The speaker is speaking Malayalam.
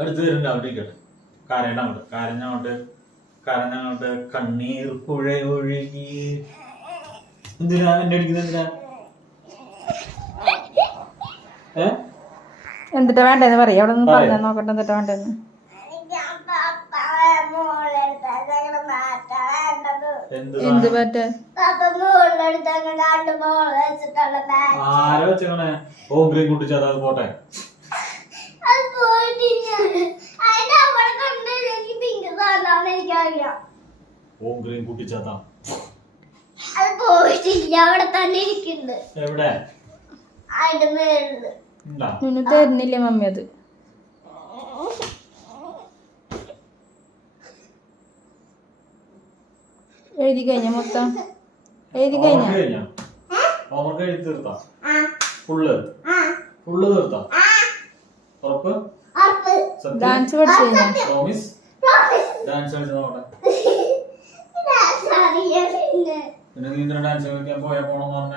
അടുത്ത് വരുന്നുണ്ട് അവിടെ ഇരിക്കട്ടെ. കരഞ്ഞങ്ങോട്ട് കണ്ണീർ പുഴ ഒഴുകി. എന്തിനാ എന്നെ അടിക്കുന്നത്? എന്തിട്ടാ വേണ്ടെന്ന് പറയാ. അവിടെ നിന്ന് പറഞ്ഞാൽ നോക്കട്ടെ എന്തിട്ടാ വേണ്ടെന്ന്. എന്ത് പറ്റേ ആരോ വെച്ചേ ഓം ഗ്രീൻ കുട്ടിച്ചാൽ അത് പോട്ടെ. ഓം ഗ്രീൻ കുട്ടിച്ചാത്താ അത് പോയിട്ടില്ല, അവിടെ തന്നെ ഇരിക്കുന്നുണ്ട്. എവിടെ? അതിന്റെ മേളില്. നിന്നെ തരുന്നില്ല മമ്മി അത്. എഴുതി കഴിഞ്ഞ മൊത്തം എഴുതി കഴിഞ്ഞ തീർത്താ? ഫുള്ള് തീർത്താ? ഉറപ്പ്? ഡാൻസ് പഠിച്ചു കഴിഞ്ഞ? പ്രോമിസ്? ഡാൻസ് കളിച്ചു നോട്ടെ. പിന്നെ നീ ഡാൻസ് കളിക്കാൻ പോയാ പോണെന്ന് പറഞ്ഞ